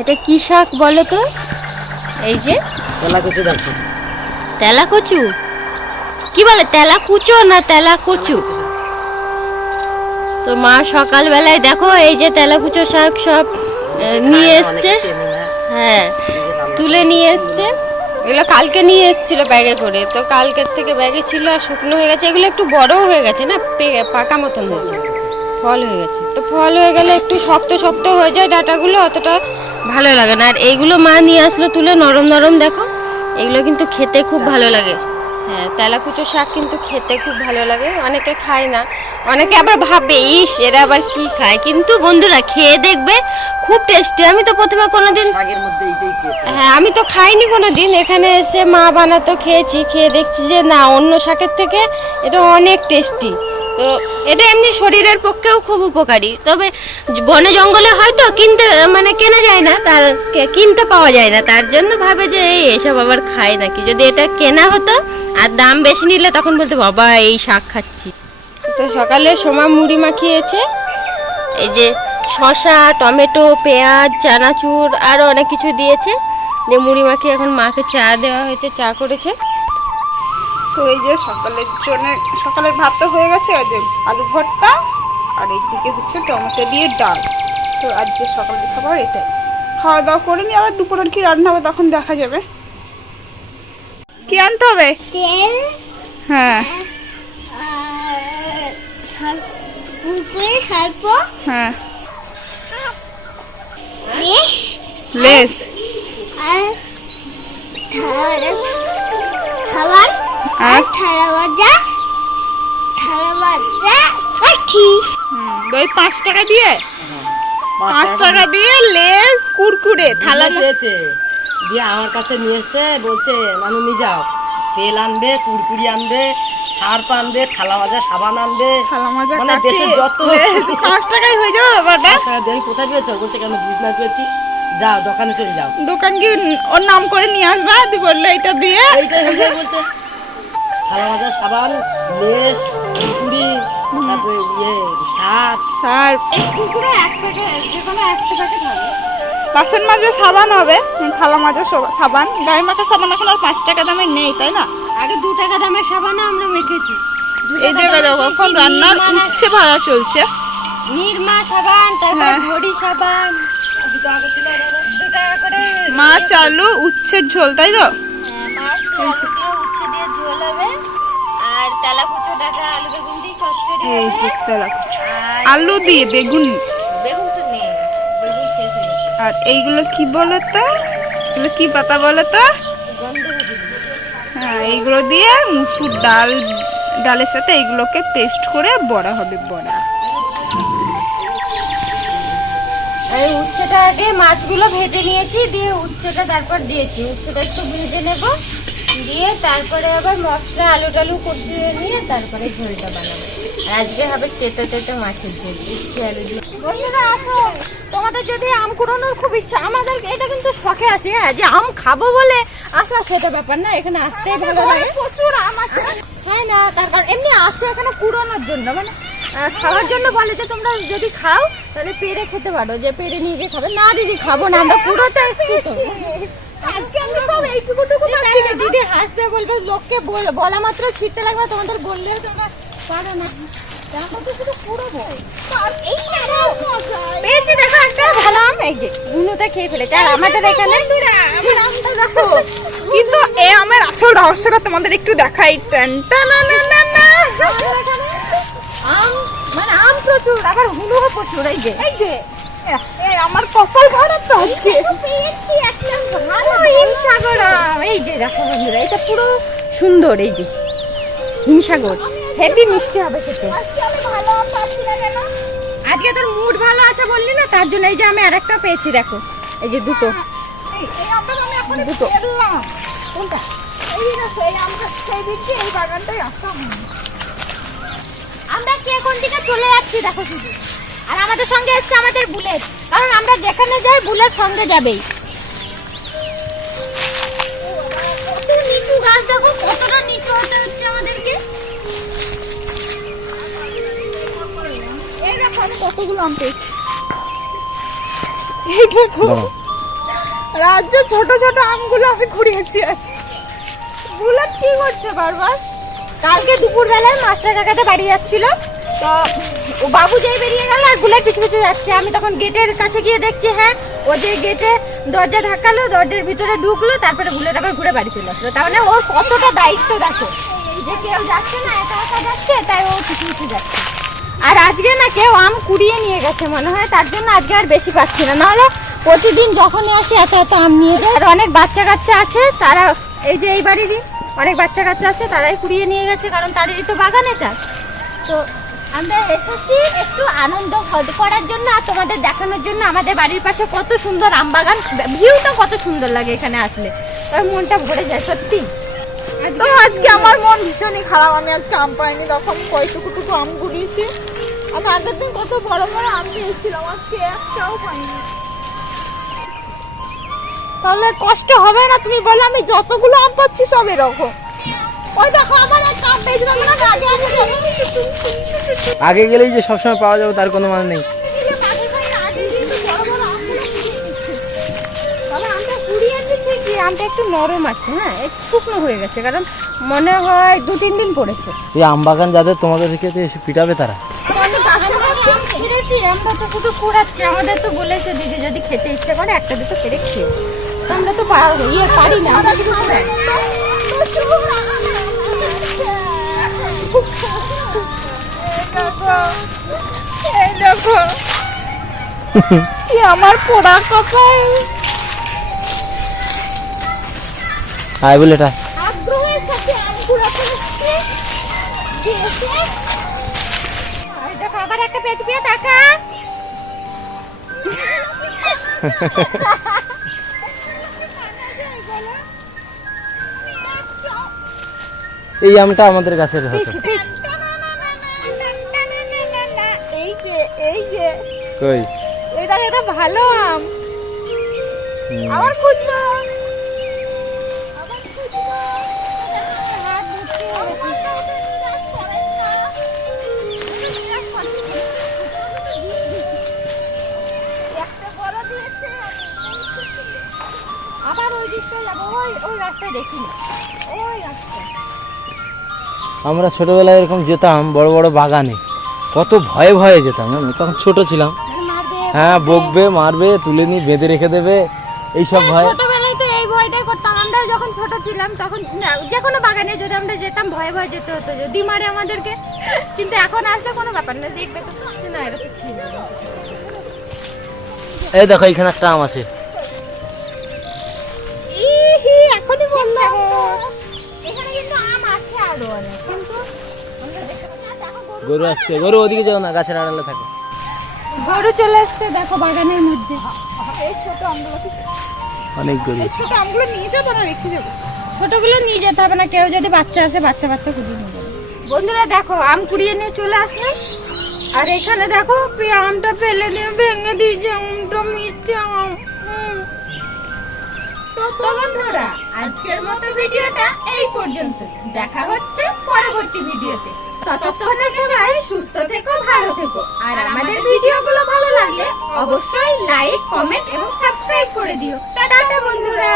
এটা কি শাক বলো তো? এই যে। কলা কুচি দেখো তেলা কচু কি বলে তেলা কুচো না তেলা কচু তো মা সকালবেলায় দেখো এই যে তেলা কুচো শাক সব নিয়ে এসছে। হ্যাঁ তুলে নিয়ে এসছে। এগুলো কালকে নিয়ে এসেছিল ব্যাগে করে। তো কালকের থেকে ব্যাগে ছিল আর শুকনো হয়ে গেছে। এগুলো একটু বড়ও হয়ে গেছে না? পাকা মতন হয়েছে। ফল হয়ে গেছে। তো ফল হয়ে গেলে একটু শক্ত শক্ত হয়ে যায় ডাটাগুলো অতটা ভালো লাগে না। আর এইগুলো মা নিয়ে আসলো তুলে নরম নরম দেখো এগুলো কিন্তু খেতে খুব ভালো লাগে। হ্যাঁ তেলাকুচো শাক কিন্তু খেতে খুব ভালো লাগে অনেকে খায় না। অনেকে আবার ভাবে ইস এরা আবার কি খায়? কিন্তু বন্ধুরা খেয়ে দেখবে খুব টেস্টি আমি তো প্রথমে কোনোদিন হ্যাঁ। আমি তো খাইনি কোনো দিন এখানে এসে মা বানাতো খেয়েছি খেয়ে দেখছি যে না অন্য শাকের থেকে এটা অনেক টেস্টি তো এটা এমনি শরীরের পক্ষেও খুব উপকারী। তবে বনে জঙ্গলে হয়তো কিনতে মানে কেনা যায় না, তার কিনতে পাওয়া যায় না। তার জন্য ভাবে যে, এই এসব আবার খায় নাকি? যদি এটা কেনা হতো, আর দাম বেশি নিলে তখন বলতে, বাবা, এই শাক খাচ্ছি। তো সকালে সোমা মুড়ি মাখিয়েছে। এই যে শসা, টমেটো, পেঁয়াজ, চানাচুর আরও অনেক কিছু দিয়েছে। যে মুড়ি মাখিয়ে এখন মাকে চা দেওয়া হয়েছে, চা করেছে। তো এই যে সকালের জন্য সকালের ভাত তো হয়ে গেছে ওই যে আলু ভর্তা আর এইদিকে হচ্ছে টমেটো দিয়ে ডাল। তো আজকে সকালের খাবার এটাই। খাওয়া দাওয়া করে নিয়ে আবার দুপুরের কি রান্না হবে তখন দেখা যাবে। কি আনতে হবে? তেল হ্যাঁ। আর হ্যাঁ। লেস। আর সাবান আর আর থালা মাজা থালা মাজা কাঠি ওই পাঁচ টাকা দিয়ে? পাঁচ টাকা দিয়ে লেস কুরকুরে থালা পেয়েছে দিয়ে আমার কাছে নিয়ে এসছে বলছে নানু নিয়ে যাও। তেল আনবে কুড়কুড়ি আনবে সার্ফ আনবে থালা মাজা সাবান আনবে। থালা মাজা মানে দেশের যত পাঁচ টাকায় হয়ে যাবে আমি কোথায় পেয়েছ? বলছে কেন বুঝ না পেয়েছি। যাও দোকানে চলে যাও। দোকান কি ওর নাম করে নিয়ে আসবা তুই বলল এটা দিয়ে। এইটাই হয়ে যায় বলছে। থালা মাজা সাবান লেস কুড়কুড়ি তারপরে ইয়ে সার্ফ আর বাসন মাজা সাবান হবে থালা মাজা সাবান। গায়ে মাখা সাবান এখন আর পাঁচ টাকা দামে নেই তাই না? আগে দু টাকা দামের সাবানও আমরা মেখেছি। এই জায়গায় দেখো এখন রান্নার উচ্ছে ভাজা চলছে। নির্মা সাবান তারপরে হ্যাঁ। ঘড়ি সাবান। মাছ আলু উচ্ছের ঝোল তাই তো? হ্যাঁ, মাছ আলু বেগুন দিয়ে চচ্চড়ি এই যে তেলা আলু দিয়ে বেগুন। বেগুন তো নেই বেগুন শেষ হয়ে গেছে। আর এইগুলো কি বলো তো? এগুলো কি পাতা বলো তো? হ্যাঁ এইগুলো দিয়ে মুসুর ডাল ডালের সাথে এইগুলোকে পেস্ট করে বড়া হবে বড়া। এই উচ্ছেটা আগে মাছগুলো ভেজে নিয়েছি দিয়ে উচ্ছেটা তারপর দিয়েছি। উচ্ছেটা একটু ভেজে নেব। তারপরে আবার মশলা আলু টালু কষিয়ে নিয়ে তারপরে ঝোলটা বানাবো। আর আজকে হবে তেতো তেতো মাছের ঝোল উচ্ছে আলু দিয়ে। বন্ধুরা আসো তোমাদের যদি আম কুড়ানোর খুব ইচ্ছা আমাদের এটা কিন্তু শখে আছে হ্যাঁ যে আম খাব বলে আসা সেটা ব্যাপার না এখানে আসতেই ভালো লাগে। প্রচুর আম আছে। হ্যাঁ না তার কারণ এমনি আসে এখানে কুড়ানোর জন্য মানে খাওয়ার জন্য বলে যে তোমরা যদি খাও তাহলে পেড়ে খেতে পারো যে পেরে নিয়ে গিয়ে খাবে না দিদি খাব না আমরা পুরোটা এসছি তো। আজকে আমি সব এইটুকুটুকু পাচ্ছি না। দিদি হাসবে বলবে লোককে বলা মাত্র ছিটতে লাগবে তোমাদের বললে তোমরা পারো না। কিন্তু এ আমার আসল রহস্যটা তোমাদের একটু দেখাই। আম মানে আম প্রচুর আবার হুলুও প্রচুর এই যে। এই যে আমার কপাল খারাপ তো আজকে। পেয়েছি ভালো এই যে দেখো বন্ধুরা এটা পুরো সুন্দর এই যে হিমসাগর। হেভি মিষ্টি হবে খেতে। আজকে তোর মুড ভালো আছে বললি না তার জন্য এই যে আমি আরেকটা পেয়েছি দেখো। এই যে দুটো। এখন দুটো। কোনটা? আমরা কে কোন দিকে চলে যাচ্ছি দেখো শুধু। আর আমাদের সঙ্গে এসছে আমাদের বুলেট। কারণ আমরা যেখানে যাই বুলেট সঙ্গে যাবেই। কত নিচু গাছ দেখো কতটা নিচু হতে হচ্ছে আমাদেরকে। এই দেখো আমি কতগুলো আম পেয়েছি। এই দেখো রাজ্যে ছোট ছোট আমগুলো আমি কুড়িয়েছি বুলেট কি করছে বারবার? কালকে দুপুরবেলায় মাস্টার কাকাতে বাড়ি যাচ্ছিল তো ও বাবু যেই বেরিয়ে গেল আর বুলেট পিছু পিছু যাচ্ছে। আমি তখন গেটের কাছে গিয়ে দেখছি হ্যাঁ ও যে গেটে দরজা ধাক্কালো দরজার ভিতরে ঢুকলো, তারপরে বুলেট আবার ঘুরে বাড়ি চলে আসলো। তার মানে ওর কতটা দায়িত্ব দেখো। যে কেউ যাচ্ছে না, একা একা যাচ্ছে, তাই ও পিছু পিছু যাচ্ছে। আর আজকে না কেউ আম কুড়িয়ে নিয়ে গেছে মনে হয়, তার জন্য আজকে আর বেশি পাচ্ছি না। নাহলে প্রতিদিন যখনই আসি এত এত আম নিয়ে যায় আর অনেক বাচ্চা কাচ্চা আছে, তারা এই যে এই বাড়িরই অনেক বাচ্চা কাচ্চা আছে, তারাই কুড়িয়ে নিয়ে গেছে, কারণ তাদেরই তো বাগান এটা। তো আমরা এসেছি একটু আনন্দ করার জন্য আর তোমাদের দেখানোর জন্য। আমাদের বাড়ির পাশে কত সুন্দর আম বাগান ভিউটা কত সুন্দর লাগে এখানে আসলে। তার মনটা ভরে যায়, সত্যি। তো আজকে আমার মন ভীষণই খারাপ। আমি আজকে আম পাইনি। তখন কয়টুকু টুকু আম কুড়িয়েছি আমি আগের দিন কত বড় বড় আম পেয়েছিলাম আজকে একটাও পাইনি। তাহলে কষ্ট হবে না? তুমি বলো, আমি যতগুলো আম পাচ্ছি সব এরকম। ওই দেখো, আমার এক কাপ পেয়েছিলাম না আগে আগে আগে গেলেই যে সবসময় পাওয়া যাবে তার কোনো মানে নেই। আমটা একটু নরম আছে হ্যাঁ? একটু শুকনো হয়ে গেছে কারণ মনে হয় দু তিন দিন পড়েছে। এই আম বাগান যাদের তোমাদের থেকে এসে পিটাবে তারা। ছিঁড়েছি আমরা তো শুধু কুড়াচ্ছি। আমাদের তো বলেছে দিদি যদি খেতে ইচ্ছে করে একটা দুটো পেরে খেয়ে আমরা তো ইয়ে পারি না আমরা শুধু এই দেখো। কি আমার পোড়া কপাল? আয় বলে এটা। আগ্রহের সাথে আম কুড়াতে দিয়েছে। আর দেখো আবার একটা পেঁচ পেয়ে টাকা। এই আমটা আমাদের গাছের হতো কই? দেখো এটা ভালো আম। আবার খুঁজবো। আমরা ছোটবেলায় এরকম যেতাম বড় বড় বাগানে। কত ভয়ে ভয়ে যেতাম তখন ছোট ছিলাম। হ্যাঁ বকবে মারবে তুলে নিয়ে বেঁধে রেখে দেবে। এইসব ভয়। ছোটবেলায় তো এই ভয়টাই করতাম। আমরা যখন ছোট ছিলাম তখন যে কোনো বাগানে যদি আমরা যেতাম ভয়ে ভয়ে যেতে হতো। যদি মারে আমাদেরকে কিন্তু এখন আসলে কোনো ব্যাপার না। দেখবে তো না এটা তো ছিল। এই দেখো এখানে একটা আম আছে। ইহি এখনই বললাম এখানে কিন্তু আম আছে আরও অনেক কিন্তু আমরা দেখতে না, দেখো গরু- গরু আসছে। গরু ওদিকে যাও না গাছের আড়ালে থাকে। গরু চলে আসছে দেখো বাগানের মধ্যে। এই ছোট আমগুলো অনেক গরু ছোট আমগুলো নিয়ে যাব না রেখে যাব। ছোটগুলো নিয়ে যেতে হবে না কেউ যদি বাচ্চা আসে বাচ্চা বাচ্চা খুঁজে নিয়ে যাবে। বন্ধুরা দেখো আম কুড়িয়ে নিয়ে চলে আসলাম। আর এখানে দেখো আমটা ফেলে দিয়ে ভেঙে দিয়েছে আমটা মিষ্টি আম। তো বন্ধুরা আজকের মতো ভিডিওটা এই পর্যন্ত। দেখা হচ্ছে পরবর্তী ভিডিওতে। ততক্ষণে সবাই সুস্থ থেকো, ভালো থেকো। আর আমাদের ভিডিওগুলো ভালো লাগলে অবশ্যই লাইক, কমেন্ট এবং সাবস্ক্রাইব করে দিও। টাটা বন্ধুরা।